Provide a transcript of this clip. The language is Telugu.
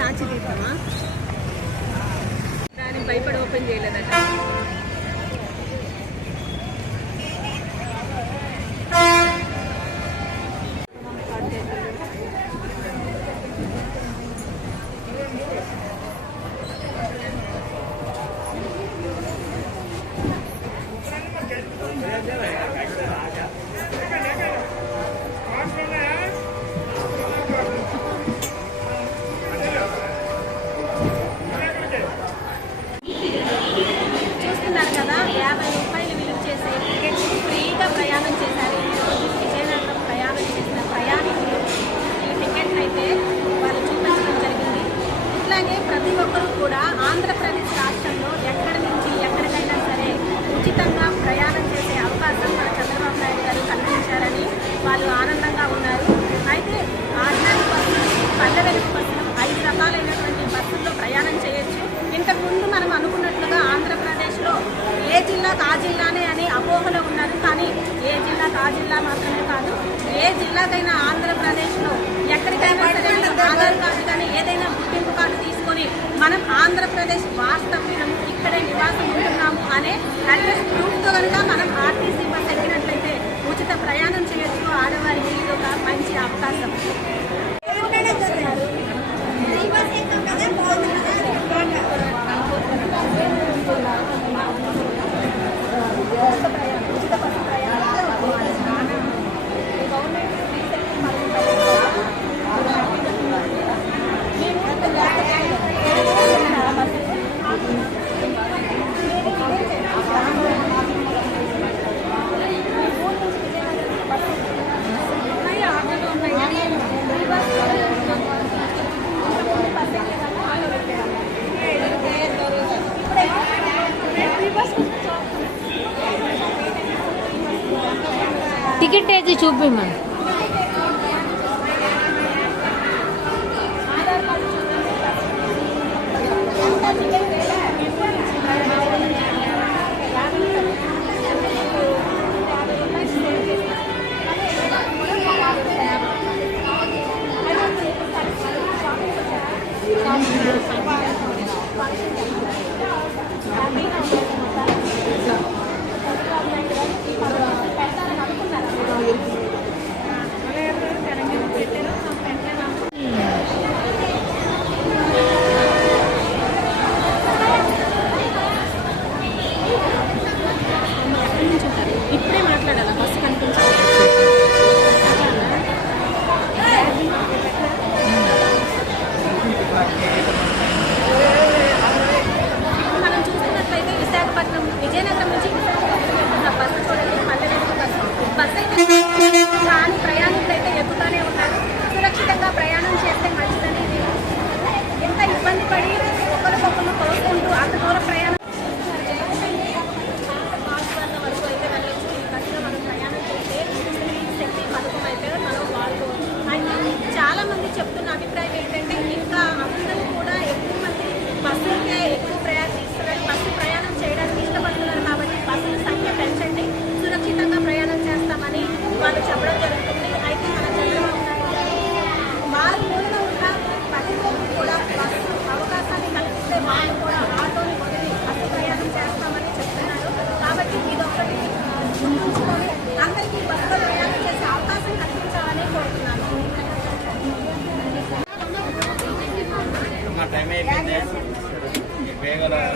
లాచి తీసామా దానికి భయపడి ఓపెన్ చేయలేదట వాళ్ళు ఆనందంగా ఉన్నారు. అయితే ఆర్డినరీ బస్సులు పల్లె వెలుగు బస్సులు ఐదు రకాలైనటువంటి బస్సుల్లో ప్రయాణం చేయొచ్చు. ఇంతకు ముందు మనం అనుకున్నట్లుగా ఆంధ్రప్రదేశ్లో ఏ జిల్లాకు ఆ జిల్లానే అని అపోహలో ఉన్నారు. కానీ ఏ జిల్లాకు ఆ జిల్లా మాత్రమే కాదు ఏ జిల్లాకైనా ఆంధ్రప్రదేశ్లో ఎక్కడికైనా ఆధార్ కార్డు కానీ ఏదైనా గుర్తింపు కార్డు తీసుకొని మనం ఆంధ్రప్రదేశ్ వాస్తవ్యం 三个 టికెట్ వేసి చూపిమ్మా 那个呢